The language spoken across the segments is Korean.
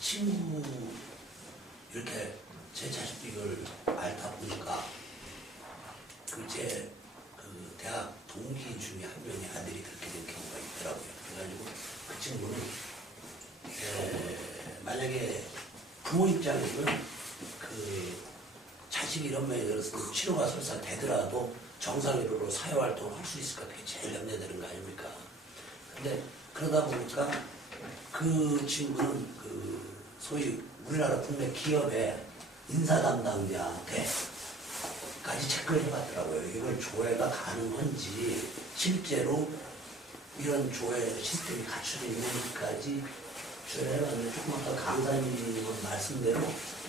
친구 이렇게 제 자식들을 앓다 보니까 제 대학 동기 중에 한 명의 아들이 그렇게 된 경우가 있더라고요. 그래가지고 그 친구는 만약에 부모 입장에서는 자식이 이런 면에 들어서 치료가 설사 되더라도 정상적으로 사회활동을 할 수 있을까 그게 제일 염려되는 거 아닙니까? 근데 그러다 보니까 그 친구는 소위 우리나라 국내 기업의 인사 담당자한테 까지 체크를 해봤더라고요. 이걸 조회가 가능한지 실제로 이런 조회 시스템이 갖춰져 있는지까지 조회를 해봤는데 조금 아까 강사님 말씀대로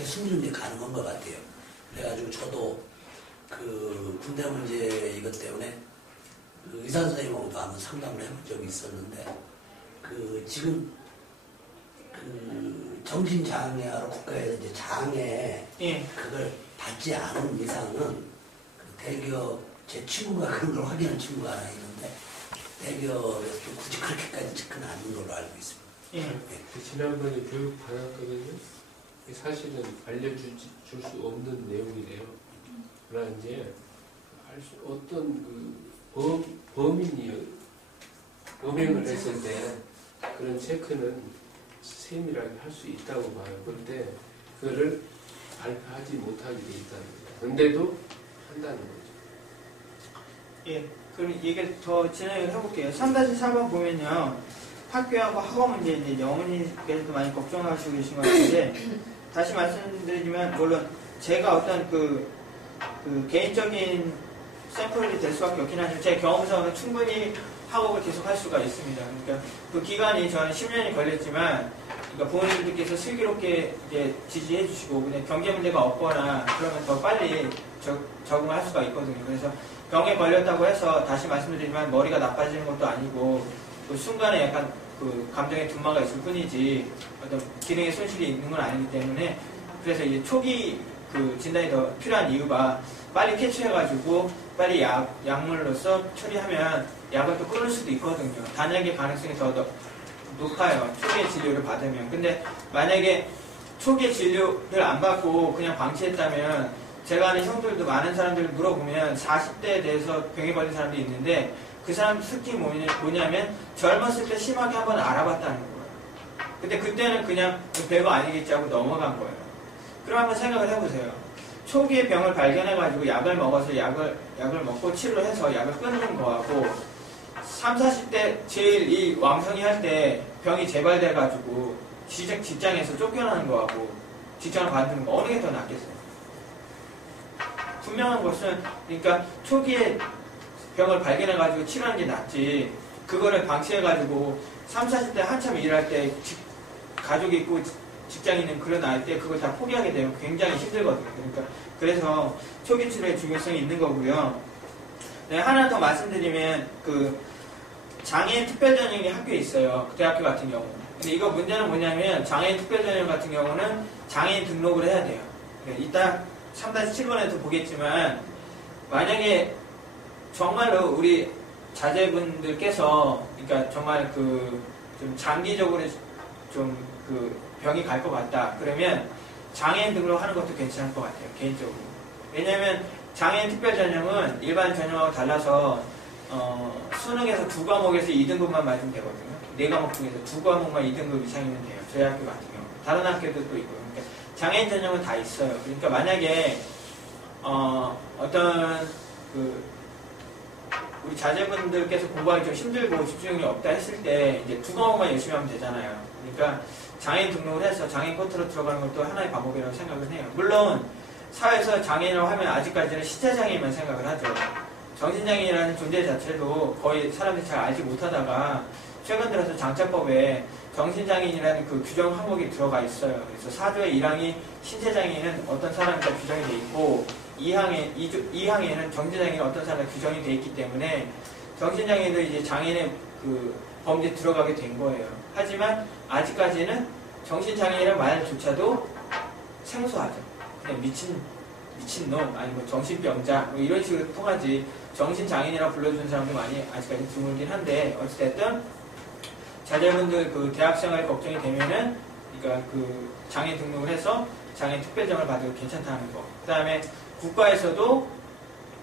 승진이 가능한 것 같아요. 그래가지고 저도 군대 문제 이것 때문에 의사 선생님하고도 한번 상담을 해본 적이 있었는데 지금 정신장애하러 국가에서 이제 장애 그걸 받지 않은 이상은 대기업 제 친구가 그런 걸 확인한 친구가 하나 있는데 대기업에서 굳이 그렇게까지 체크는 않는 걸로 알고 있습니다. 지난번에 교육 받았거든요. 사실은 알려줄 수 없는 내용이래요. 그러나 이제 어떤 범인이 범행을 했을 때 그런 체크는 세밀하게 할 수 있다고 봐요. 그런데 그거를 발표하지 못하게 돼 있다는 거예요. 근데도 한다는 거죠. 그럼 얘기를 더 진행을 해볼게요. 3-4번 보면요. 학교하고 학원 문제 이제 어머니께서도 많이 걱정하시고 계신 것 같은데 다시 말씀드리지만 물론 제가 어떤 개인적인 샘플이 될 수밖에 없긴 하지만 제 경험상으로는 충분히 학업을 계속할 수가 있습니다. 그러니까 그 기간이 저는 10년이 걸렸지만 그러니까 부모님들께서 슬기롭게 이제 지지해 주시고 그냥 경제 문제가 없거나 그러면 더 빨리 적응을 할 수가 있거든요. 그래서 병에 걸렸다고 해서 다시 말씀드리지만 머리가 나빠지는 것도 아니고 그 순간에 약간 감정의 둔마가 있을 뿐이지 어떤 기능의 손실이 있는 건 아니기 때문에 그래서 이제 초기 진단이 더 필요한 이유가 빨리 캐치해가지고 빨리 약물로서 처리하면 약을 또 끊을 수도 있거든요. 단약의 가능성이 더 높아요. 초기의 진료를 받으면. 근데 만약에 초기의 진료를 안 받고 그냥 방치했다면 제가 아는 형들도 많은 사람들을 물어보면 40대에 대해서 병에 걸린 사람들이 있는데 그 사람 특징이 뭐냐면 젊었을 때 심하게 한번 알아봤다는 거예요. 근데 그때는 그냥 별거 아니겠지 하고 넘어간 거예요. 그럼 한번 생각을 해보세요. 초기에 병을 발견해가지고 약을 먹어서 약을 먹고 치료를 해서 약을 끊는 거하고 30-40대 제일 왕성히 할 때 병이 재발돼가지고 직장에서 쫓겨나는 거하고 직장을 관두는 거 어느 게 더 낫겠어요? 분명한 것은 그러니까 초기에 병을 발견해가지고 치료하는 게 낫지 그거를 방치해가지고 30-40대 한참 일할 때 가족이 있고 직장 있는 그런 나이 때 그걸 다 포기하게 되면 굉장히 힘들거든요. 그러니까 그래서 초기 치료의 중요성이 있는 거고요. 네, 하나 더 말씀드리면 장애인 특별전형이 학교에 있어요. 대학교 같은 경우. 근데 이거 문제는 뭐냐면 장애인 특별전형 같은 경우는 장애인 등록을 해야 돼요. 이따 3-7번에도 보겠지만 만약에 정말로 우리 자제분들께서 그러니까 정말 좀 장기적으로 좀 병이 갈 것 같다. 그러면 장애인 등록하는 것도 괜찮을 것 같아요. 개인적으로. 왜냐하면 장애인 특별전형은 일반 전형하고 달라서 수능에서 2과목에서 2등급만 맞으면 되거든요. 4과목 중에서 2과목만 2등급 이상이면 돼요. 저희 학교 같은 경우. 다른 학교도 또 있고요. 그러니까 장애인 전형은 다 있어요. 그러니까 만약에 어떤 우리 자제분들께서 공부하기 좀 힘들고 집중력이 없다 했을 때 이제 2과목만 열심히 하면 되잖아요. 그러니까 장애인 등록을 해서 장애인 코트로 들어가는 것도 하나의 방법이라고 생각을 해요. 물론 사회에서 장애인이라고 하면 아직까지는 신체장애인만 생각을 하죠. 정신장애인이라는 존재 자체도 거의 사람들이 잘 알지 못하다가 최근 들어서 장차법에 정신장애인이라는 규정 항목이 들어가 있어요. 그래서 4조의 1항이 신체장애인은 어떤 사람이다 규정이 돼 있고 2항에는 정신장애인은 어떤 사람이다 규정이 돼 있기 때문에 정신장애인도 이제 장애인의 범죄에 들어가게 된 거예요. 하지만 아직까지는 정신장애인이라는 말조차도 생소하죠. 그냥 미친놈, 아니 정신병자, 이런 식으로 통하지, 정신장애인이라고 불러주는 사람도 많이 아직까지 드물긴 한데, 어찌됐든, 자제분들 대학생활 걱정이 되면은, 그러니까 그 장애 등록을 해서 장애 특별점을 받아도 괜찮다는 거. 그다음에 국가에서도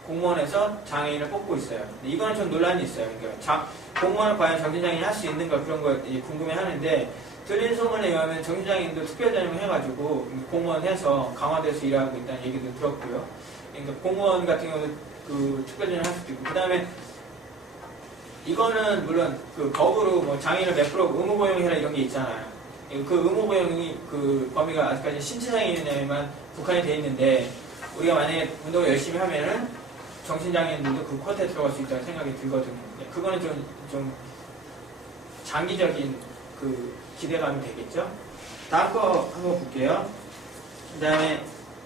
공무원에서 장애인을 뽑고 있어요. 근데 이거는 좀 논란이 있어요. 그러니까 공무원을 과연 정신장애인 할 수 있는 거 그런 거 궁금해하는데 들린 소문에 의하면 정신장애인도 특별전형을 해가지고 공무원 해서 강화돼서 일하고 있다는 얘기도 들었고요. 그러니까 공무원 같은 경우는 그 특별전형 할 수도 있고 그다음에 이거는 물론 그 법으로 뭐 장애인을 몇 프로 의무고용해라 이런 게 있잖아요. 그 의무고용이 그 범위가 아직까지 신체장애인에만 국한이 돼 있는데 우리가 만약에 운동을 열심히 하면은 정신장애인들도 그 쿼터에 들어갈 수 있다는 생각이 들거든요. 그거는 좀 장기적인 그 기대감이 되겠죠. 다음 거 한번 볼게요. 그 다음에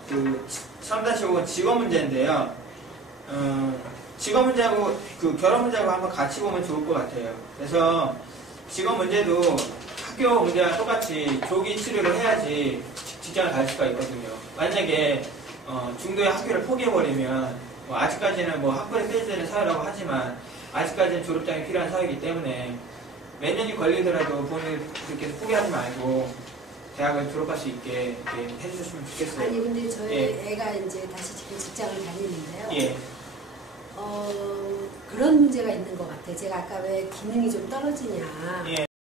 그 3-5번 직업 문제인데요. 직업 문제하고 그 결혼 문제하고 한번 같이 보면 좋을 것 같아요. 그래서 직업 문제도 학교 문제와 똑같이 조기 치료를 해야지 직장을 갈 수가 있거든요. 만약에 중도에 학교를 포기해버리면 뭐 아직까지는 뭐 학벌이 빼지는 사회라고 하지만 아직까지는 졸업장이 필요한 사회이기 때문에 몇 년이 걸리더라도 부모님들께서 포기하지 말고 대학을 졸업할 수 있게 이렇게 해주셨으면 좋겠어요. 아니 근데 저희 예. 애가 이제 다시 지금 직장을 다니는데요. 예. 그런 문제가 있는 것 같아요. 제가 아까 왜 기능이 좀 떨어지냐. 예.